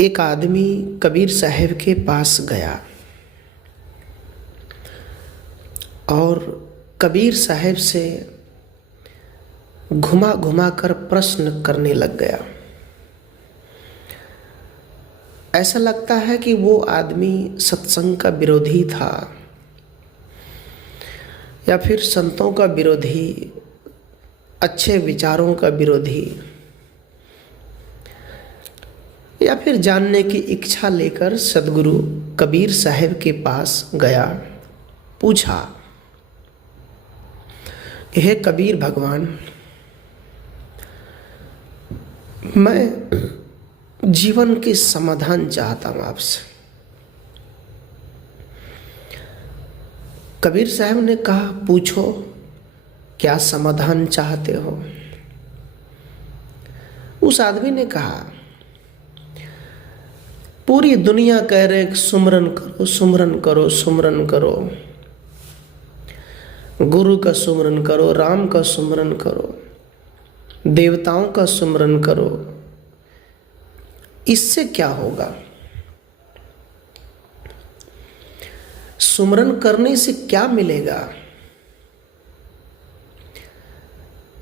एक आदमी कबीर साहब के पास गया और कबीर साहब से घुमा घुमा कर प्रश्न करने लग गया। ऐसा लगता है कि वो आदमी सत्संग का विरोधी था या फिर संतों का विरोधी, अच्छे विचारों का विरोधी, या फिर जानने की इच्छा लेकर सद्गुरु कबीर साहब के पास गया। पूछा कि हे कबीर भगवान, मैं जीवन के समाधान चाहता हूँ आपसे। कबीर साहब ने कहा, पूछो क्या समाधान चाहते हो। उस आदमी ने कहा, पूरी दुनिया कह रहे कि सुमरन करो, सुमरन करो, सुमरन करो, गुरु का सुमरन करो, राम का सुमरन करो, देवताओं का सुमरन करो। इससे क्या होगा? सुमरन करने से क्या मिलेगा?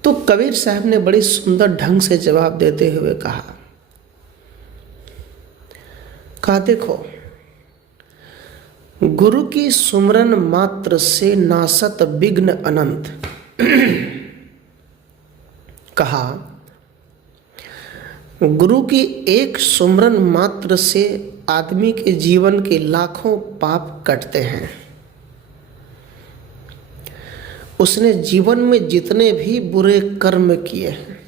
तो कबीर साहब ने बड़ी सुंदर ढंग से जवाब देते हुए कहा, देखो, गुरु की सुमरन मात्र से नासत विघ्न अनंत। कहा, गुरु की एक सुमरन मात्र से आदमी के जीवन के लाखों पाप कटते हैं। उसने जीवन में जितने भी बुरे कर्म किए हैं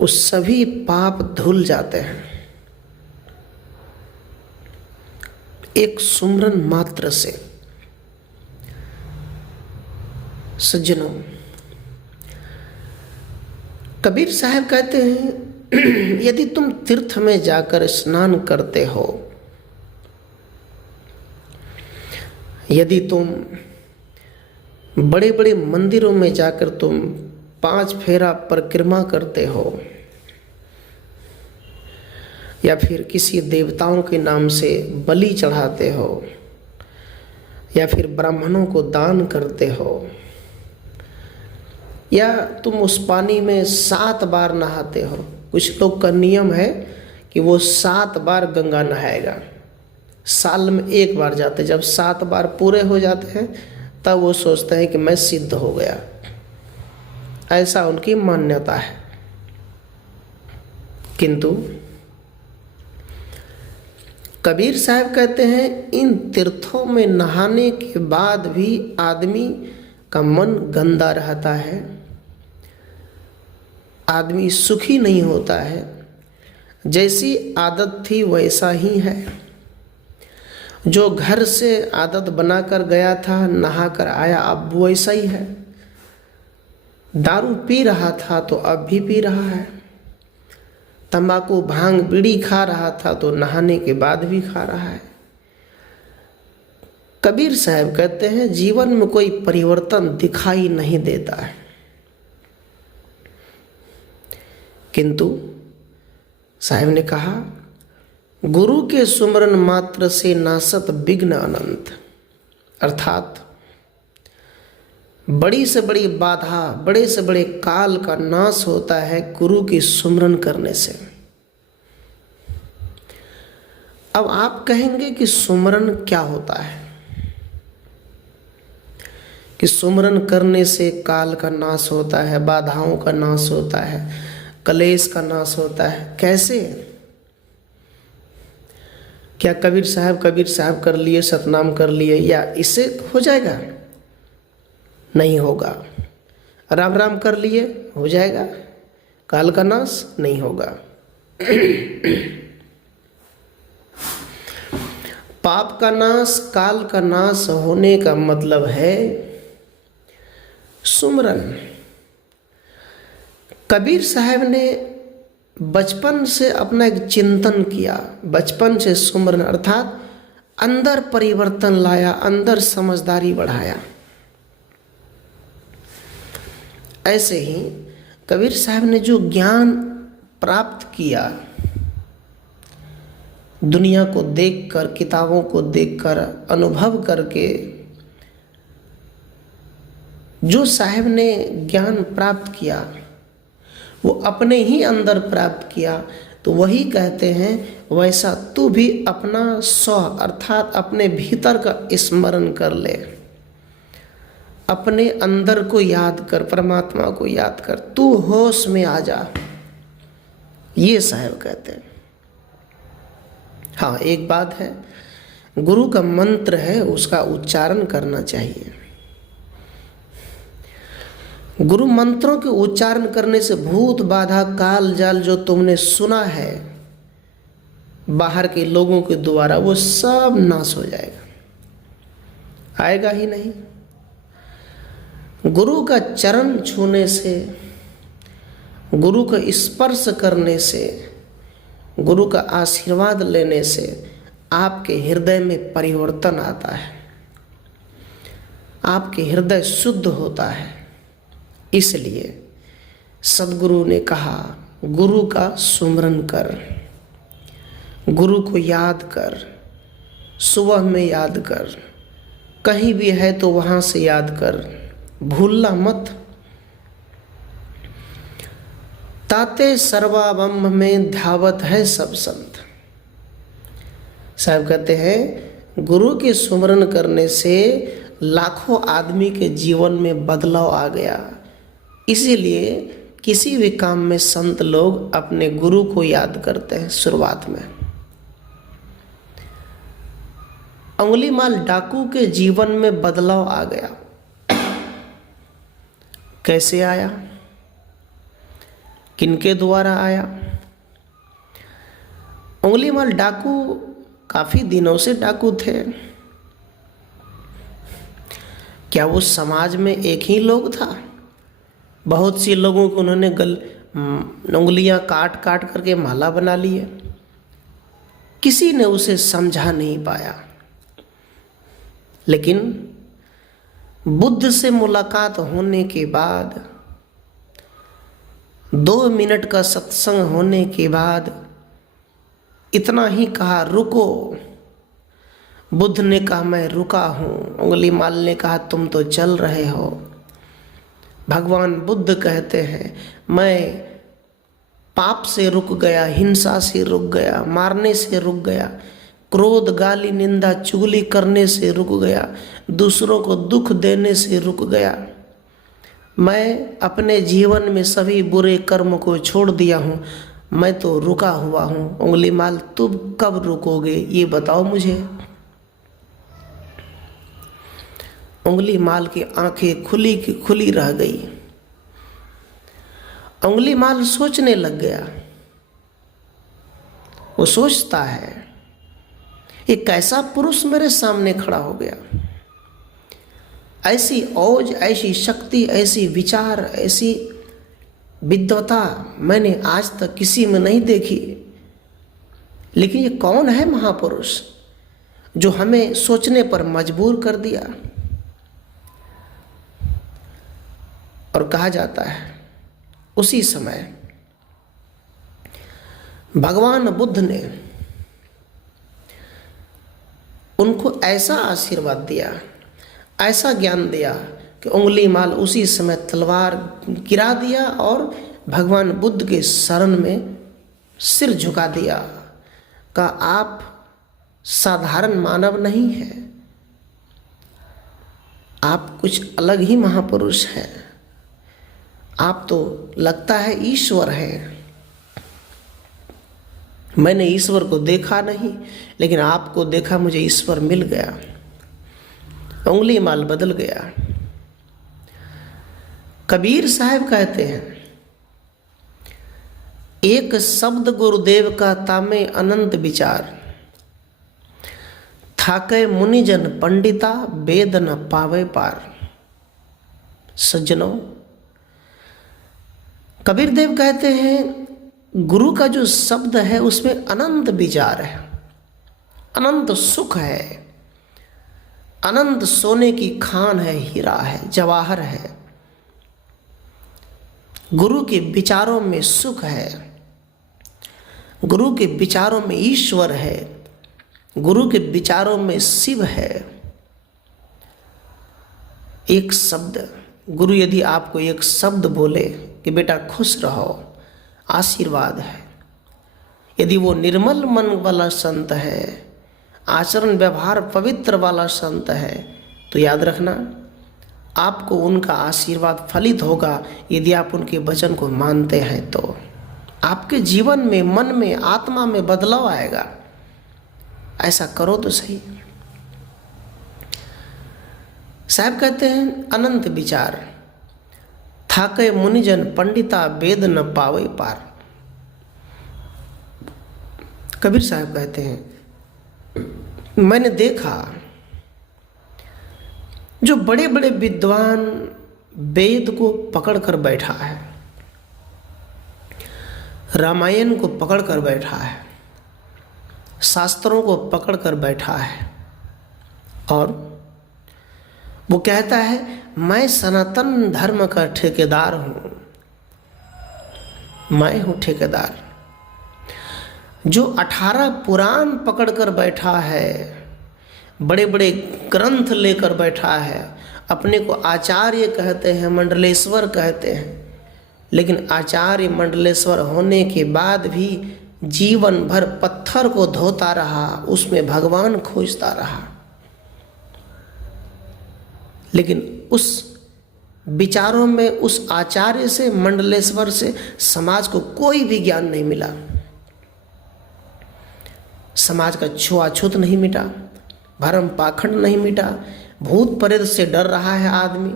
उस सभी पाप धुल जाते हैं एक सुमरन मात्र से। सज्जनों, कबीर साहब कहते हैं, यदि तुम तीर्थ में जाकर स्नान करते हो, यदि तुम बड़े बड़े मंदिरों में जाकर तुम 5 फेरा परिक्रमा करते हो, या फिर किसी देवताओं के नाम से बलि चढ़ाते हो, या फिर ब्राह्मणों को दान करते हो, या तुम उस पानी में 7 बार नहाते हो। कुछ लोग का नियम है कि वो 7 बार गंगा नहाएगा, साल में 1 बार जाते। जब 7 बार पूरे हो जाते हैं तब वो सोचते हैं कि मैं सिद्ध हो गया। ऐसा उनकी मान्यता है। किंतु कबीर साहब कहते हैं, इन तीर्थों में नहाने के बाद भी आदमी का मन गंदा रहता है, आदमी सुखी नहीं होता है। जैसी आदत थी वैसा ही है। जो घर से आदत बनाकर गया था, नहाकर आया, अब वैसा ही है। दारू पी रहा था तो अब भी पी रहा है। तंबाकू, भांग, बीड़ी खा रहा था तो नहाने के बाद भी खा रहा है। कबीर साहब कहते हैं, जीवन में कोई परिवर्तन दिखाई नहीं देता है। किंतु साहब ने कहा, गुरु के सुमरन मात्र से नासत विघ्न अनंत, अर्थात बड़ी से बड़ी बाधा, बड़े से बड़े काल का नाश होता है गुरु की सुमरन करने से। अब आप कहेंगे कि सुमरन क्या होता है, कि सुमरन करने से काल का नाश होता है, बाधाओं का नाश होता है, कलेश का नाश होता है। कैसे? क्या कबीर साहब कर लिए, सतनाम कर लिए, या इससे हो जाएगा? नहीं होगा। राम राम कर लिए, हो जाएगा? काल का नाश नहीं होगा। पाप का नाश, काल का नाश होने का मतलब है सुमरन। कबीर साहब ने बचपन से अपना एक चिंतन किया, बचपन से सुमरन, अर्थात अंदर परिवर्तन लाया, अंदर समझदारी बढ़ाया। ऐसे ही कबीर साहब ने जो ज्ञान प्राप्त किया दुनिया को देखकर, किताबों को देखकर, अनुभव करके जो साहब ने ज्ञान प्राप्त किया वो अपने ही अंदर प्राप्त किया, तो वही कहते हैं वैसा तू भी अपना स्व अर्थात अपने भीतर का स्मरण कर ले, अपने अंदर को याद कर, परमात्मा को याद कर, तू होश में आ जा, ये साहब कहते हैं। हाँ, एक बात है, गुरु का मंत्र है उसका उच्चारण करना चाहिए। गुरु मंत्रों के उच्चारण करने से भूत बाधा काल जाल जो तुमने सुना है बाहर के लोगों के द्वारा वो सब नाश हो जाएगा, आएगा ही नहीं। गुरु का चरण छूने से, गुरु का स्पर्श करने से, गुरु का आशीर्वाद लेने से आपके हृदय में परिवर्तन आता है, आपके हृदय शुद्ध होता है। इसलिए सद्गुरु ने कहा गुरु का सुमरन कर, गुरु को याद कर, सुबह में याद कर, कहीं भी है तो वहाँ से याद कर, भूलना मत। ताते सर्वावम में धावत है सब संत। साहब कहते हैं गुरु के सुमरन करने से लाखों आदमी के जीवन में बदलाव आ गया। इसीलिए किसी भी काम में संत लोग अपने गुरु को याद करते हैं शुरुआत में। अंगुलीमाल डाकू के जीवन में बदलाव आ गया। कैसे आया, किनके द्वारा आया? अंगुलीमाल डाकू काफी दिनों से डाकू थे। क्या वो समाज में एक ही लोग था? बहुत सी लोगों को उन्होंने उंगलियां काट काट करके माला बना ली है। किसी ने उसे समझा नहीं पाया। लेकिन बुद्ध से मुलाकात होने के बाद, 2 मिनट का सत्संग होने के बाद इतना ही कहा रुको। बुद्ध ने कहा मैं रुका हूँ। अंगुलीमाल ने कहा तुम तो चल रहे हो। भगवान बुद्ध कहते हैं मैं पाप से रुक गया, हिंसा से रुक गया, मारने से रुक गया, क्रोध गाली निंदा चुगली करने से रुक गया, दूसरों को दुख देने से रुक गया। मैं अपने जीवन में सभी बुरे कर्म को छोड़ दिया हूँ, मैं तो रुका हुआ हूँ। अंगुलीमाल तुम कब रुकोगे ये बताओ मुझे। अंगुलीमाल की आंखें खुली की खुली रह गई। अंगुलीमाल सोचने लग गया। वो सोचता है एक कैसा पुरुष मेरे सामने खड़ा हो गया, ऐसी औज, ऐसी शक्ति, ऐसी विचार, ऐसी विद्वता मैंने आज तक किसी में नहीं देखी। लेकिन ये कौन है महापुरुष जो हमें सोचने पर मजबूर कर दिया। और कहा जाता है उसी समय भगवान बुद्ध ने उनको ऐसा आशीर्वाद दिया, ऐसा ज्ञान दिया कि अंगुलीमाल उसी समय तलवार गिरा दिया और भगवान बुद्ध के शरण में सिर झुका दिया। कहा आप साधारण मानव नहीं हैं, आप कुछ अलग ही महापुरुष हैं। आप तो लगता है ईश्वर है। मैंने ईश्वर को देखा नहीं, लेकिन आपको देखा, मुझे ईश्वर मिल गया। अंगुलीमाल बदल गया। कबीर साहब कहते हैं एक शब्द गुरुदेव का तामे अनंत विचार, थाके मुनिजन पंडिता वेद न पावे पार। सज्जनों, कबीर देव कहते हैं गुरु का जो शब्द है उसमें अनंत विचार है, अनंत सुख है, अनंत सोने की खान है, हीरा है, जवाहर है। गुरु के विचारों में सुख है। गुरु के विचारों में ईश्वर है, गुरु के विचारों में शिव है। एक शब्द, गुरु यदि आपको एक शब्द बोले कि बेटा खुश रहो, आशीर्वाद है। यदि वो निर्मल मन वाला संत है, आचरण व्यवहार पवित्र वाला संत है, तो याद रखना आपको उनका आशीर्वाद फलित होगा यदि आप उनके वचन को मानते हैं। तो आपके जीवन में, मन में, आत्मा में बदलाव आएगा। ऐसा करो तो सही। साहब कहते हैं अनंत विचार थाके मुनिजन पंडिता वेद न पावे पार। कबीर साहब कहते हैं मैंने देखा जो बड़े बड़े विद्वान वेद को पकड़ कर बैठा है, रामायण को पकड़ कर बैठा है, शास्त्रों को पकड़ कर बैठा है, और वो कहता है मैं सनातन धर्म का ठेकेदार हूँ, मैं हूँ ठेकेदार। जो 18 पुराण पकड़ कर बैठा है, बड़े बड़े ग्रंथ लेकर बैठा है, अपने को आचार्य कहते हैं, मंडलेश्वर कहते हैं, लेकिन आचार्य मंडलेश्वर होने के बाद भी जीवन भर पत्थर को धोता रहा, उसमें भगवान खोजता रहा। लेकिन उस विचारों में, उस आचार्य से, मंडलेश्वर से समाज को कोई भी ज्ञान नहीं मिला। समाज का छुआछूत नहीं मिटा, भरम पाखंड नहीं मिटा, भूत प्रेत से डर रहा है आदमी,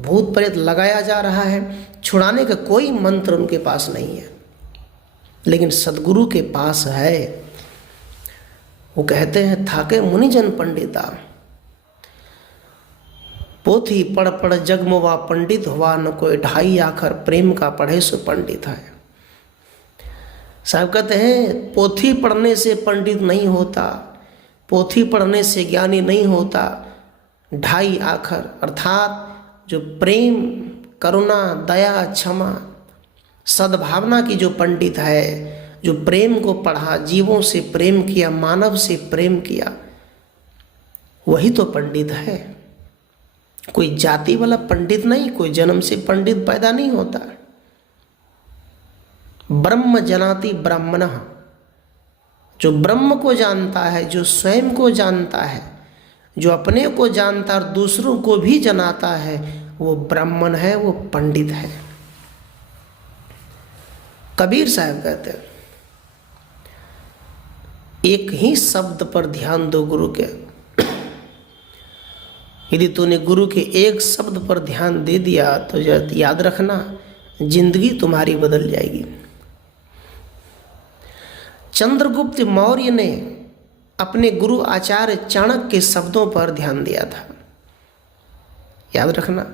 भूत प्रेत लगाया जा रहा है, छुड़ाने का कोई मंत्र उनके पास नहीं है, लेकिन सदगुरु के पास है। वो कहते हैं थाके मुनिजन पंडिता, पोथी पढ़ पढ़ जगमोवा पंडित हुआ, न कोई ढाई आखर प्रेम का पढ़े सो पंडित है। साहब कहते हैं पोथी पढ़ने से पंडित नहीं होता, पोथी पढ़ने से ज्ञानी नहीं होता, ढाई आखर अर्थात जो प्रेम, करुणा, दया, क्षमा, सद्भावना की जो पंडित है, जो प्रेम को पढ़ा, जीवों से प्रेम किया, मानव से प्रेम किया, वही तो पंडित है। कोई जाति वाला पंडित नहीं, कोई जन्म से पंडित पैदा नहीं होता। ब्रह्म जनाति ब्राह्मणः, जो ब्रह्म को जानता है, जो स्वयं को जानता है, जो अपने को जानता और दूसरों को भी जनाता है, वो ब्राह्मण है, वो पंडित है। कबीर साहब कहते हैं एक ही शब्द पर ध्यान दो गुरु के। यदि तूने गुरु के एक शब्द पर ध्यान दे दिया तो याद रखना जिंदगी तुम्हारी बदल जाएगी। चंद्रगुप्त मौर्य ने अपने गुरु आचार्य चाणक्य के शब्दों पर ध्यान दिया था। याद रखना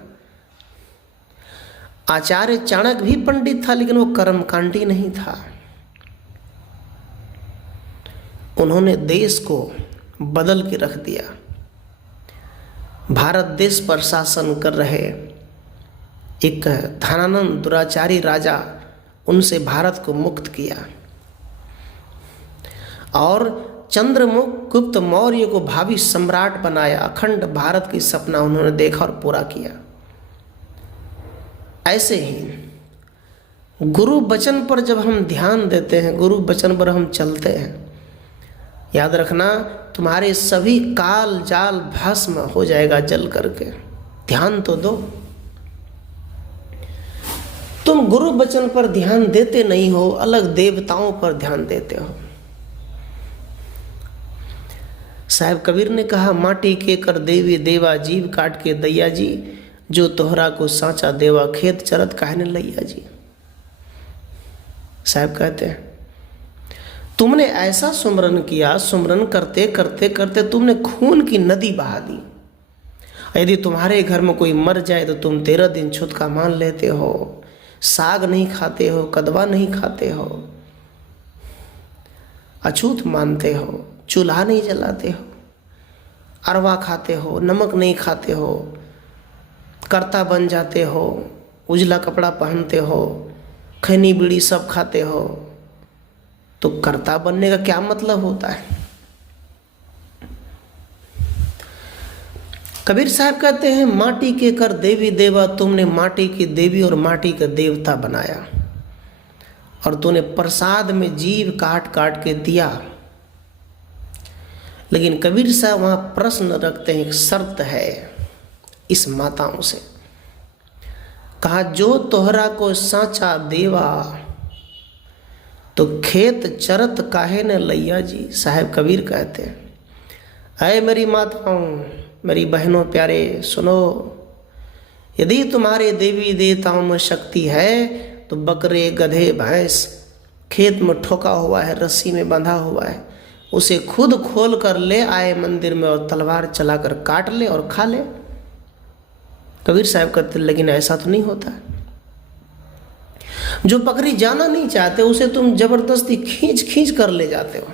आचार्य चाणक्य भी पंडित था, लेकिन वो कर्मकांडी नहीं था। उन्होंने देश को बदल के रख दिया। भारत देश पर शासन कर रहे एक धनानंद दुराचारी राजा, उनसे भारत को मुक्त किया और चंद्रगुप्त मौर्य को भावी सम्राट बनाया। अखंड भारत की सपना उन्होंने देखा और पूरा किया। ऐसे ही गुरु वचन पर जब हम ध्यान देते हैं, गुरु वचन पर हम चलते हैं, याद रखना तुम्हारे सभी काल जाल भस्म हो जाएगा जल करके। ध्यान तो दो। तुम गुरु वचन पर ध्यान देते नहीं हो, अलग देवताओं पर ध्यान देते हो। साहब कबीर ने कहा माटी के कर देवी देवा, जीव काट के दैया जी, जो तोहरा को सांचा देवा, खेत चरत काहे न लैया जी। साहब कहते हैं तुमने ऐसा सुमरन किया, सुमरन करते करते करते तुमने खून की नदी बहा दी। यदि तुम्हारे घर में कोई मर जाए तो तुम 13 दिन छुतका मान लेते हो, साग नहीं खाते हो, कदवा नहीं खाते हो, अछूत मानते हो, चूल्हा नहीं जलाते हो, अरवा खाते हो, नमक नहीं खाते हो, कर्ता बन जाते हो, उजला कपड़ा पहनते हो, खैनी बीड़ी सब खाते हो, तो कर्ता बनने का क्या मतलब होता है? कबीर साहब कहते हैं, माटी के कर देवी देवा, तुमने माटी की देवी और माटी का देवता बनाया और तूने प्रसाद में जीव काट काट के दिया। लेकिन कबीर साहब वहाँ प्रश्न रखते हैं, एक शर्त है इस माताओं से। कहा, जो तोहरा को साचा देवा तो खेत चरत काहे न लैया जी। साहब कबीर कहते हैं, अय मेरी माताओं, मेरी बहनों, प्यारे सुनो, यदि तुम्हारे देवी देवताओं में शक्ति है तो बकरे गधे भैंस खेत में ठोका हुआ है, रस्सी में बंधा हुआ है, उसे खुद खोल कर ले आए मंदिर में और तलवार चलाकर काट ले और खा ले। कबीर साहब कहते, लेकिन ऐसा तो नहीं होता। जो बकरी जाना नहीं चाहते उसे तुम जबरदस्ती खींच खींच कर ले जाते हो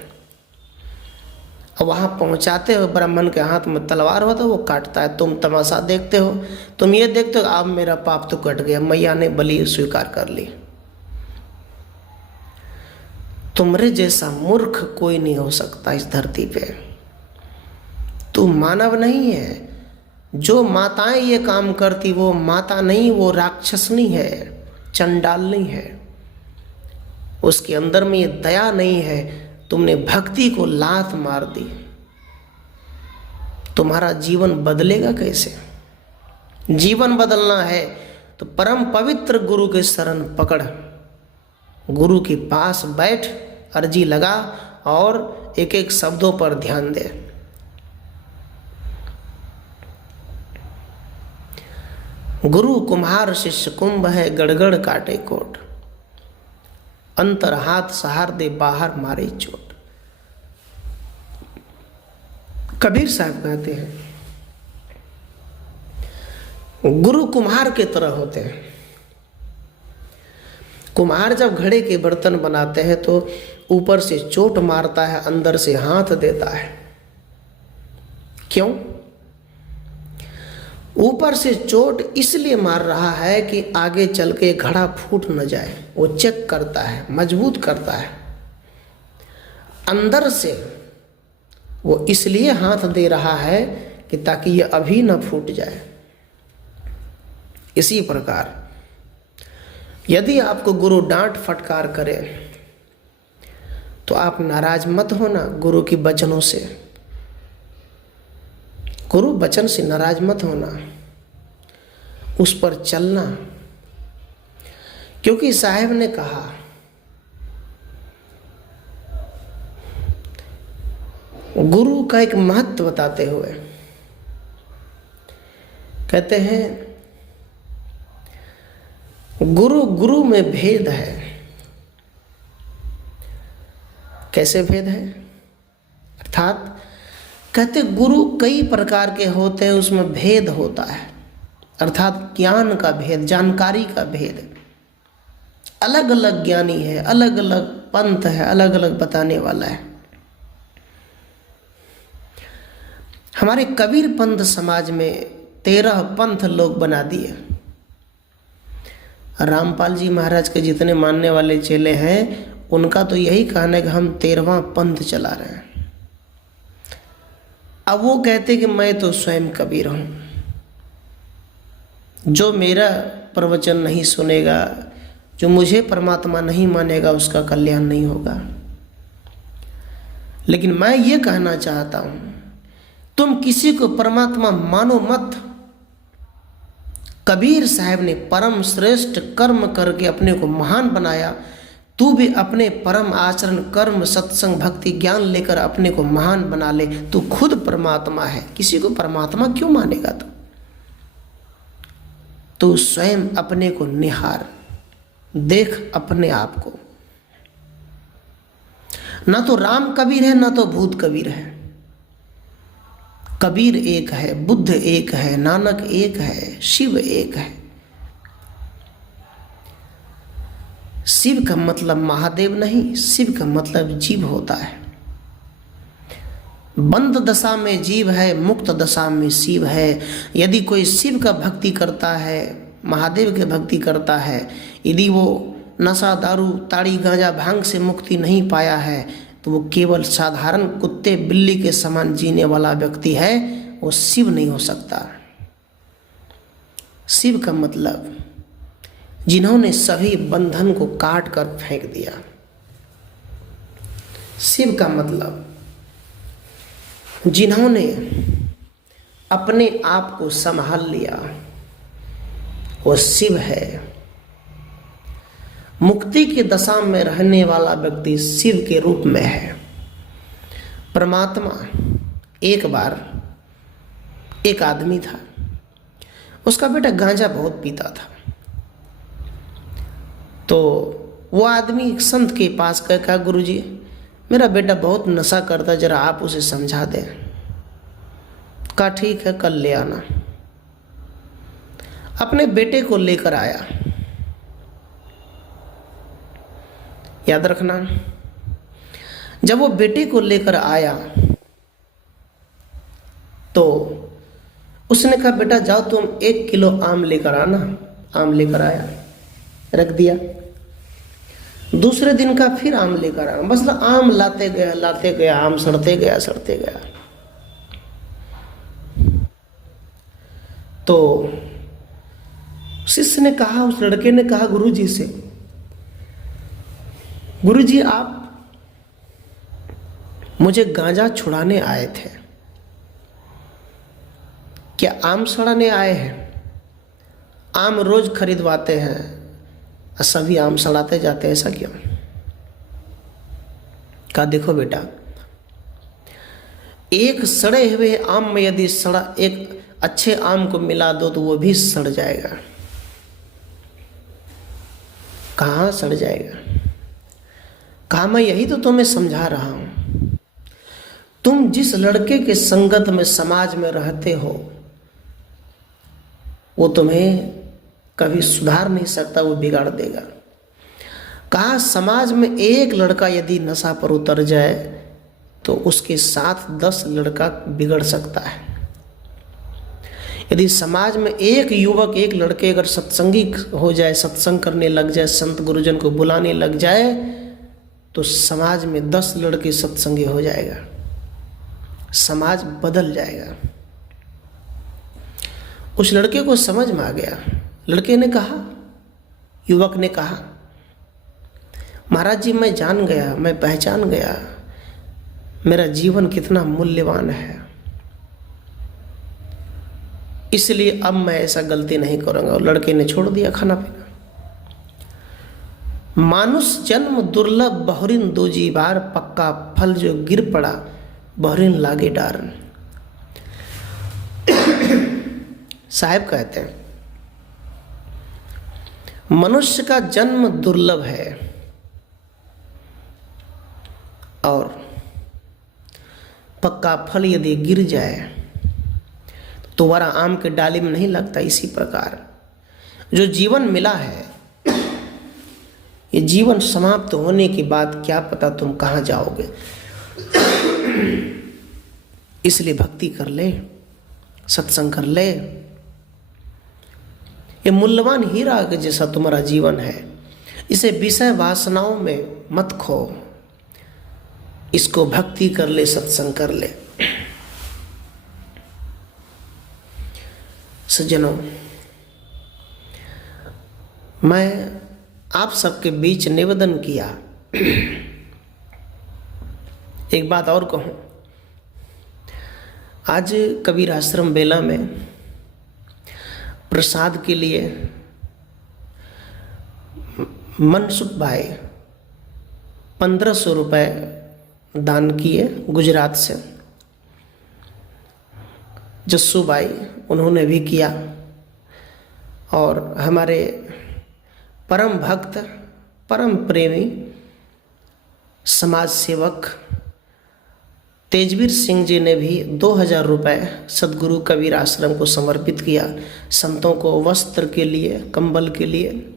और वहां पहुंचाते हो, ब्राह्मण के हाथ में तलवार होता है, वो काटता है, तुम तमाशा देखते हो। तुम ये देखते हो, अब मेरा पाप तो कट गया, मैया ने बलि स्वीकार कर ली। तुमरे जैसा मूर्ख कोई नहीं हो सकता इस धरती पे। तू मानव नहीं है। जो माताएं ये काम करती वो माता नहीं, वो राक्षसनी है, चंडालनी है। उसके अंदर में ये दया नहीं है। तुमने भक्ति को लात मार दी, तुम्हारा जीवन बदलेगा कैसे? जीवन बदलना है तो परम पवित्र गुरु के शरण पकड़, गुरु के पास बैठ, अर्जी लगा और एक एक शब्दों पर ध्यान दे। गुरु कुम्हार शिष्य कुंभ है, गड़गड़ काटे कोट, अंतर हाथ सहार दे बाहर मारे चोट। कबीर साहब कहते हैं, गुरु कुम्हार के तरह होते हैं। कुम्हार जब घड़े के बर्तन बनाते हैं तो ऊपर से चोट मारता है, अंदर से हाथ देता है। क्यों? ऊपर से चोट इसलिए मार रहा है कि आगे चल के घड़ा फूट न जाए, वो चेक करता है, मजबूत करता है। अंदर से वो इसलिए हाथ दे रहा है कि ताकि ये अभी न फूट जाए। इसी प्रकार यदि आपको गुरु डांट फटकार करे तो आप नाराज मत होना गुरु की वचनों से। गुरु वचन से नाराज मत होना, उस पर चलना। क्योंकि साहब ने कहा, गुरु का एक महत्व बताते हुए कहते हैं, गुरु गुरु में भेद है। कैसे भेद है? अर्थात कहते गुरु कई प्रकार के होते हैं, उसमें भेद होता है। अर्थात ज्ञान का भेद, जानकारी का भेद। अलग अलग ज्ञानी है, अलग अलग पंथ है, अलग अलग बताने वाला है। हमारे कबीर पंथ समाज में 13 पंथ लोग बना दिए। रामपाल जी महाराज के जितने मानने वाले चेले हैं उनका तो यही कहना है कि हम 13वां पंथ चला रहे हैं। अब वो कहते कि मैं तो स्वयं कबीर हूँ, जो मेरा प्रवचन नहीं सुनेगा, जो मुझे परमात्मा नहीं मानेगा, उसका कल्याण नहीं होगा। लेकिन मैं ये कहना चाहता हूँ, तुम किसी को परमात्मा मानो मत। कबीर साहब ने परम श्रेष्ठ कर्म करके अपने को महान बनाया। तू भी अपने परम आचरण, कर्म, सत्संग, भक्ति, ज्ञान लेकर अपने को महान बना ले। तू खुद परमात्मा है, किसी को परमात्मा क्यों मानेगा? तू स्वयं अपने को निहार, देख अपने आप को। ना तो राम कबीर है, ना तो भूत कबीर है। कबीर एक है, बुद्ध एक है, नानक एक है, शिव एक है। शिव का मतलब महादेव नहीं, शिव का मतलब जीव होता है। बंद दशा में जीव है, मुक्त दशा में शिव है। यदि कोई शिव का भक्ति करता है, महादेव के भक्ति करता है, यदि वो नशा दारू ताड़ी गांजा भांग से मुक्ति नहीं पाया है तो वो केवल साधारण कुत्ते बिल्ली के समान जीने वाला व्यक्ति है, वो शिव नहीं हो सकता। शिव का मतलब जिन्होंने सभी बंधन को काट कर फेंक दिया। शिव का मतलब जिन्होंने अपने आप को संभाल लिया, वो शिव है। मुक्ति की दशा में रहने वाला व्यक्ति शिव के रूप में है। परमात्मा, एक बार एक आदमी था, उसका बेटा गांजा बहुत पीता था। तो वो आदमी एक संत के पास गया, कहा गुरुजी मेरा बेटा बहुत नशा करता, जरा आप उसे समझा दें। कहा ठीक है, कल ले आना। अपने बेटे को लेकर आया। याद रखना, जब वो बेटे को लेकर आया तो उसने कहा बेटा जाओ तुम 1 किलो आम लेकर आना। आम लेकर आया, रख दिया। दूसरे दिन का फिर आम लेकर आया, बस आम लाते गया, आम सड़ते गया। तो शिष्य ने कहा, उस लड़के ने कहा गुरुजी से, गुरुजी आप मुझे गांजा छुड़ाने आए थे, क्या आम सड़ाने आए हैं? आम रोज खरीदवाते हैं, सभी आम सड़ाते जाते हैं, ऐसा क्यों? कहा देखो बेटा, एक सड़े हुए आम में यदि एक अच्छे आम को मिला दो तो वो भी सड़ जाएगा। कहाँ सड़ जाएगा? कहा मैं यही तो तुम्हें समझा रहा हूं। तुम जिस लड़के के संगत में समाज में रहते हो वो तुम्हें कभी सुधार नहीं सकता, वो बिगाड़ देगा। कहा समाज में एक लड़का यदि नशा पर उतर जाए तो उसके साथ 10 लड़का बिगड़ सकता है। यदि समाज में एक युवक, एक लड़के अगर सत्संगी हो जाए, सत्संग करने लग जाए, संत गुरुजन को बुलाने लग जाए तो समाज में 10 लड़के सत्संगी हो जाएगा, समाज बदल जाएगा। उस लड़के को समझ में आ गया। लड़के ने कहा, युवक ने कहा महाराज जी मैं जान गया, मैं पहचान गया मेरा जीवन कितना मूल्यवान है, इसलिए अब मैं ऐसा गलती नहीं करूंगा। और लड़के ने छोड़ दिया खाना पीना। मानुष जन्म दुर्लभ बहुरिन दूजी बार, पक्का फल जो गिर पड़ा बहुरिन लागे डार। साहब कहते हैं मनुष्य का जन्म दुर्लभ है और पक्का फल यदि गिर जाए तो दोबारा आम के डाली में नहीं लगता। इसी प्रकार जो जीवन मिला है, ये जीवन समाप्त होने के बाद क्या पता तुम कहाँ जाओगे। इसलिए भक्ति कर ले, सत्संग कर ले। ये मूल्यवान हीरा के जैसा तुम्हारा जीवन है, इसे विषय वासनाओं में मत खो, इसको भक्ति कर ले, सत्संग कर ले। सज्जनों, मैं आप सबके बीच निवेदन किया। एक बात और कहूं, आज कबीर आश्रम बेला में प्रसाद के लिए मनसुख भाई 1500 रुपये दान किए गुजरात से। जस्सू भाई उन्होंने भी किया और हमारे परम भक्त, परम प्रेमी समाज सेवक तेजवीर सिंह जी ने भी 2000 रुपये सदगुरु कबीर आश्रम को समर्पित किया, संतों को वस्त्र के लिए, कंबल के लिए।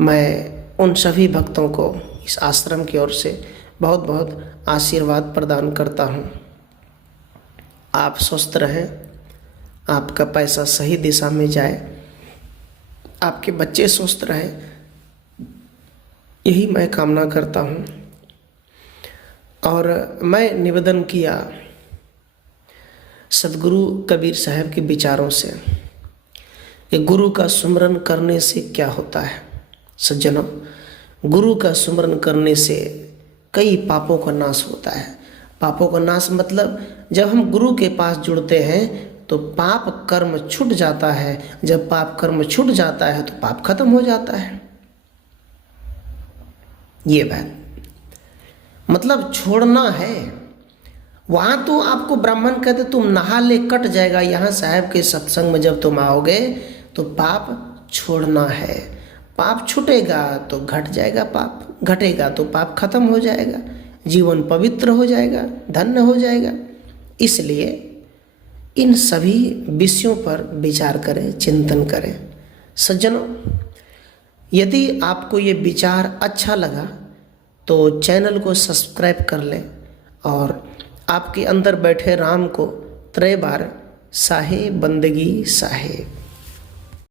मैं उन सभी भक्तों को इस आश्रम की ओर से बहुत बहुत आशीर्वाद प्रदान करता हूँ। आप स्वस्थ रहें, आपका पैसा सही दिशा में जाए, आपके बच्चे स्वस्थ रहें, यही मैं कामना करता हूँ। और मैं निवेदन किया सदगुरु कबीर साहब के विचारों से कि गुरु का सुमिरन करने से क्या होता है। सज्जनों, गुरु का सुमिरन करने से कई पापों का नाश होता है। पापों का नाश मतलब जब हम गुरु के पास जुड़ते हैं तो पाप कर्म छूट जाता है। जब पाप कर्म छूट जाता है तो पाप खत्म हो जाता है। ये बात मतलब छोड़ना है। वहाँ तो आपको ब्राह्मण कहते तुम नहा ले कट जाएगा। यहाँ साहब के सत्संग में जब तुम आओगे तो पाप छोड़ना है। पाप छूटेगा तो घट जाएगा, पाप घटेगा तो पाप खत्म हो जाएगा, जीवन पवित्र हो जाएगा, धन्य हो जाएगा। इसलिए इन सभी विषयों पर विचार करें, चिंतन करें। सज्जनों, यदि आपको ये विचार अच्छा लगा तो चैनल को सब्सक्राइब कर लें और आपके अंदर बैठे राम को 3 बार साहे बंदगी साहे